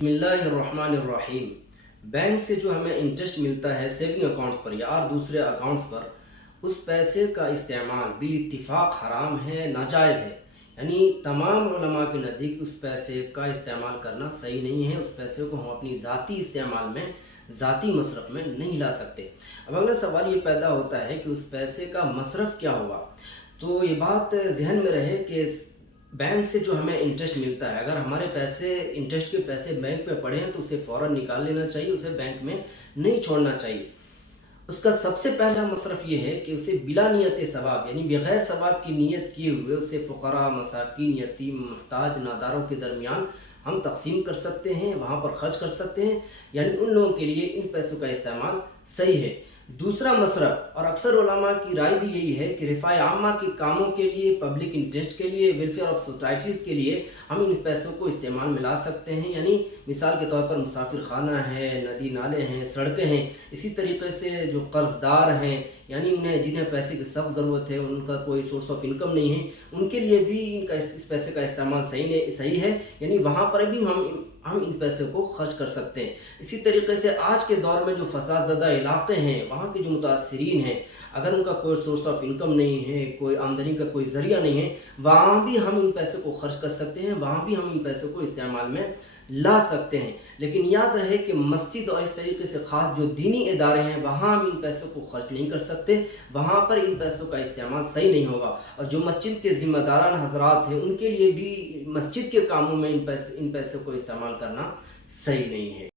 बिस्मिल्लाहिर्रहमानिर्रहीम। बैंक से जो हमें इंटरेस्ट मिलता है सेविंग अकाउंट्स पर या और दूसरे अकाउंट्स पर, उस पैसे का इस्तेमाल बिल इत्तिफाक हराम है, नाजायज़ है। यानी तमाम उलमा के नज़दीक उस पैसे का इस्तेमाल करना सही नहीं है। उस पैसे को हम अपनी ज़ाती इस्तेमाल में, ज़ाती मसरफ़ में नहीं ला सकते। अब अगला सवाल ये पैदा होता है कि उस पैसे का मसरफ़ क्या हुआ। तो ये बात जहन में रहे कि बैंक से जो हमें इंटरेस्ट मिलता है, अगर हमारे पैसे, इंटरेस्ट के पैसे बैंक में पड़े हैं तो उसे फ़ौरन निकाल लेना चाहिए, उसे बैंक में नहीं छोड़ना चाहिए। उसका सबसे पहला मसरफ़ ये है कि उसे बिला नियत सवाब, यानी बग़ैर सवाब की नीयत किए हुए उसे फ़ुक़रा, मसाकीन, यतीम, मुहताज, नादारों के दरमियान हम तक़सीम कर सकते हैं, वहाँ पर ख़र्च कर सकते हैं। यानी उन लोगों के लिए इन पैसों का इस्तेमाल सही है। दूसरा मसरफ़, और अक्सर उलमा की राय भी यही है कि रिफ़ाए आम्मा के कामों के लिए, पब्लिक इंटरेस्ट के लिए, वेलफेयर ऑफ सोसाइटीज़ के लिए हम इन पैसों को इस्तेमाल में ला सकते हैं। यानी मिसाल के तौर पर मुसाफिर खाना है, नदी नाले हैं, सड़कें हैं। इसी तरीके से जो कर्ज़दार हैं, यानी उन्हें जिन्हें पैसे की सख्त ज़रूरत है, उनका कोई सोर्स ऑफ इनकम नहीं है, उनके लिए भी इस पैसे का इस्तेमाल सही है। यानी वहाँ पर भी हम इन पैसे को खर्च कर सकते हैं। इसी तरीके से आज के दौर में जो फसाद ज़दा इलाक़े हैं, वहाँ के जो मुतासिरीन हैं, अगर उनका कोई सोर्स ऑफ इनकम नहीं है, कोई आमदनी का कोई ज़रिया नहीं है, वहाँ भी हम इन पैसों को खर्च कर सकते हैं, वहाँ भी हम इन पैसों को इस्तेमाल में ला सकते हैं। लेकिन याद रहे कि मस्जिद और इस तरीके से ख़ास जो दीनी इदारे हैं, वहाँ हम इन पैसों को खर्च नहीं कर सकते, वहाँ पर इन पैसों का इस्तेमाल सही नहीं होगा। और जो मस्जिद के ज़िम्मेदारान हज़रात हैं, उनके लिए भी मस्जिद के कामों में इन पैसों को इस्तेमाल करना सही नहीं है।